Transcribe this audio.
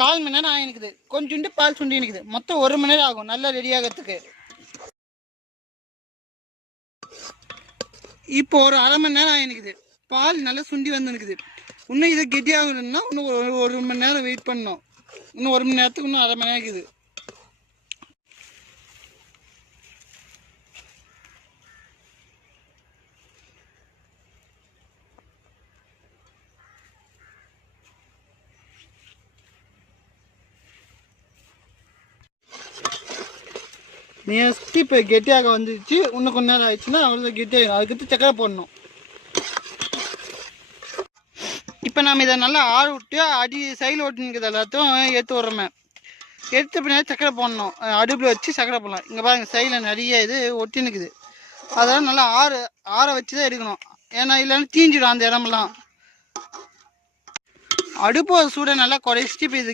1/4 மணி நேரம் ஆகினுக்குது. கொஞ்சோண்டு பால் சுண்டி நிற்குது. மொத்தம் 1 மணி நேரம் ஆகும் நல்லா ரெடி ஆகிறதுக்கு. இப்போ ஒரு 1/2 மணி நேரம் ஆகினுக்குது. பால் நல்லா சுண்டி வந்து நிற்குது. இன்னும் இது கெட்டியாகணும்னா இன்னும் 1 மணி நேரம் வெயிட் பண்ணணும். இன்னும் 1 மணி நேரத்துக்கு இன்னும் 1/2 மணி நேரம் இருக்குது. நெக்ஸ்ட் இப்போ கெட்டியாக வந்துச்சு. இன்னும் கொஞ்ச நேரம் ஆயிடுச்சுன்னா அவ்வளோ கெட்டியாகும். அதுக்கு சக்கரை போடணும். இப்போ நம்ம இதை நல்லா ஆற விட்டு அடி சைடில் ஓட்டினுக்குது எல்லாத்தையும் எடுத்து விட்றோமே. எடுத்த பின்னாடி சக்கரை போடணும். அடுப்பில் வச்சு சக்கரை போடலாம். இங்கே பாருங்க சைடில் நிறைய இது ஒட்டினுக்குது. அதெல்லாம் நல்லா ஆற வச்சு தான் எடுக்கணும். ஏன்னா இல்லைன்னா தீஞ்சிடும் அந்த இடமெல்லாம். அடுப்பு சூடை நல்லா குறைச்சிட்டு இப்போ இது